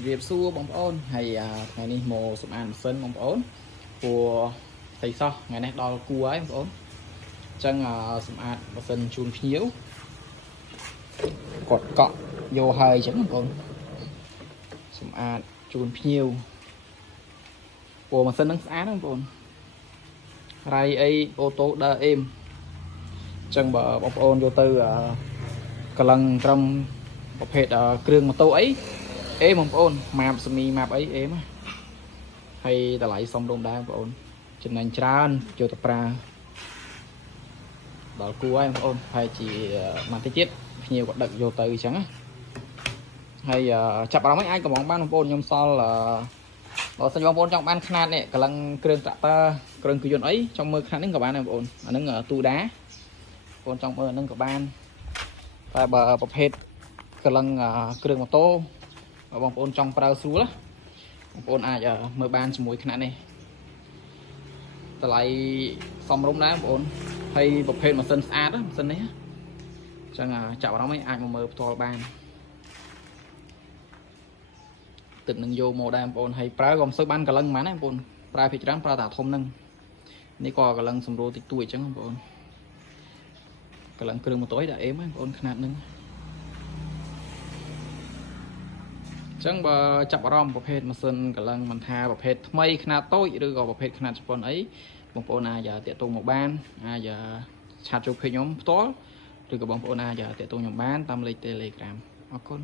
จะเรียบสู้บางอ้นhay ngàyนี้โมสมานเส้นบางอ้นปัวใส่ซอngàyนี้ดอลกัวấy bangอ้นจังสมานเส้นชูนผิวกดเกาะโยไฮจังบางอ้นสมานชูนผิวปัวมาเส้นนั่งสะอาดบางอ้นไรไอโอโต้เดอเอ็มจังบางอ้นโยตือกำลังกำประเภทเครื่องมาโต้ấyเอ๊ะบางอ้นมาสมีมาấyเอ๊ะมั้ยให้แต่ไหลซ่อมลมได้บางอ้นចំណេញច្រើនចូលទៅប្រាដល់គួរហើយបងប្អូនហើយជាមកតិចទៀតភ្ញៀវក៏ដឹកយកទៅអញ្ចឹងណាហើយចាប់អារម្មណ៍អាចកំងបានបងប្អូនខ្ញុំសល់បើសិនបងប្អូនចង់បានຂະຫນាតនេះកម្លាំងគ្រឿងត្រាក់ទ័រគ្រឿងគយន្តអីចង់មើលຂະຫນាតនេះក៏បានដែរបងប្អូនអាហ្នឹងទូដាបងប្អូនចង់មើលអាហ្នឹងក៏បានតែបើប្រភេទកម្លាំងគ្រឿងម៉ូតូបងប្អូនចង់ប្រើស្រួលបងប្អូនអាចមើលបានជាមួយຂະຫນាតនេះតម្លៃសមរម្យដែរបងប្អូនហើយប្រភេទម៉ាស៊ីនស្អាតម៉ាស៊ីននេះអញ្ចឹងចាប់អារម្មណ៍អាចមកមើលផ្ទាល់បានទឹកនឹងយកមកដែរបងប្អូនហើយប្រើក៏មិនសូវបានកលឹងហ្មងណាបងប្អូនប្រើភាគច្រើនប្រើតែធំហ្នឹងនេះក៏កលឹងសម្រួលតិចតួចអញ្ចឹងបងប្អូនកលឹងគ្រឿងម៉ូតូដាក់អេមហ្នឹងបងប្អូនຂະຫນាតហ្នឹងចឹងបើចាប់អារម្មណ៍ប្រភេទម៉ាស៊ីនកលឹងមិនថាប្រភេទថ្មីຂະຫນាតតូចឬក៏ប្រភេទຂະຫນាតជប៉ុនអីបងប្អូនអាចតាក់ទងមកបានអាចឆាតចូលពេកខ្ញុំផ្ទាល់ឬក៏បងប្អូនអាចតាក់ទងខ្ញុំបានតាមលេខ Telegram អរគុណ